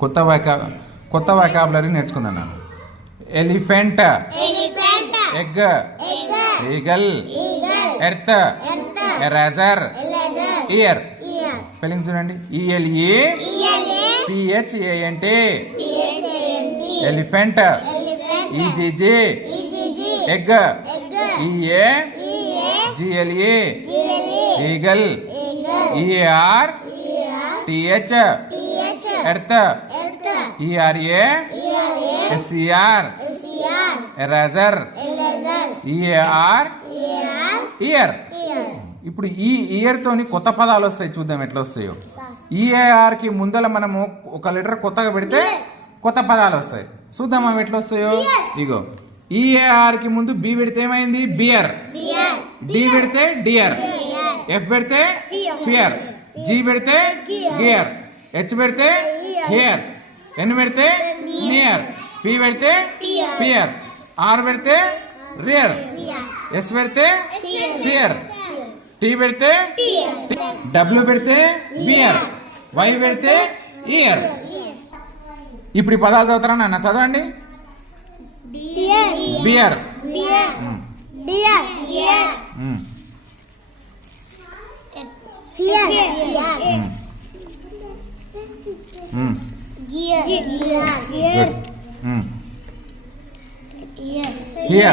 కొత్త వాకాబులరీ నేర్చుకుందాం నాన్న. Elephant, egg, eagle, earth, eraser, ear. Spelling చూడండి. E L E P H A N T, elephant. E G G, egg. E A G L E, eagle. E A R T H, earth. E R A S E R, eraser. E A R ear. ఇప్పుడు ఈ ఇయర్ తోని కొత్త పదాలు వస్తాయి, చూద్దాం ఎట్లా వస్తాయో. ఈఏఆర్ కి ముందల మనము ఒక లెటర్ కొత్తగా పెడితే కొత్త పదాలు వస్తాయి. చూద్దాం అవి ఎట్లా వస్తాయో. ఇగో ఈఏఆర్ కి ముందు బి పెడితే ఏమైంది? బియర్. డి పెడితే డియర్. ఎఫ్ పెడితే ఫియర్. జీ పెడితే గియర్. హెచ్ పెడితే హియర్. ఎన్ పెడితే నియర్. పి పెడితే పియర్. ఆర్ పెడితే రియర్. ఎస్ పెడితే సియర్. టీ పెడితే డబ్ల్యూ పెడితే బియర్. వై పెడితే ఇయర్. ఇప్పుడు ఈ పదాలు చదువుతారా నాన్న? చదవండి. బియర్, హియర్,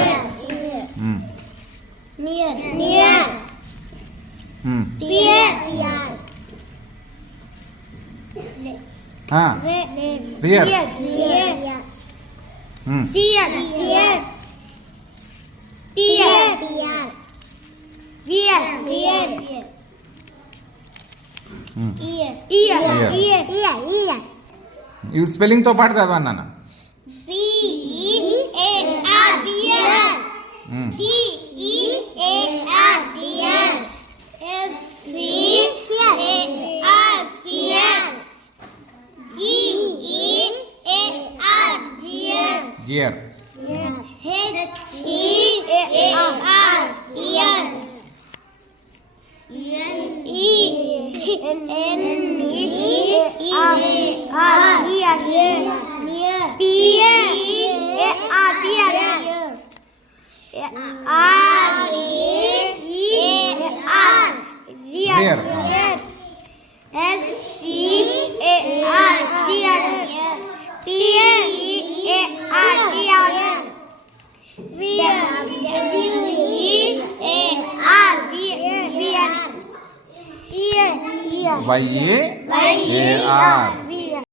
రియర్, ఇవి స్పెల్లింగ్ తో పాటు చదవండి నాన్న. Gear, YAR.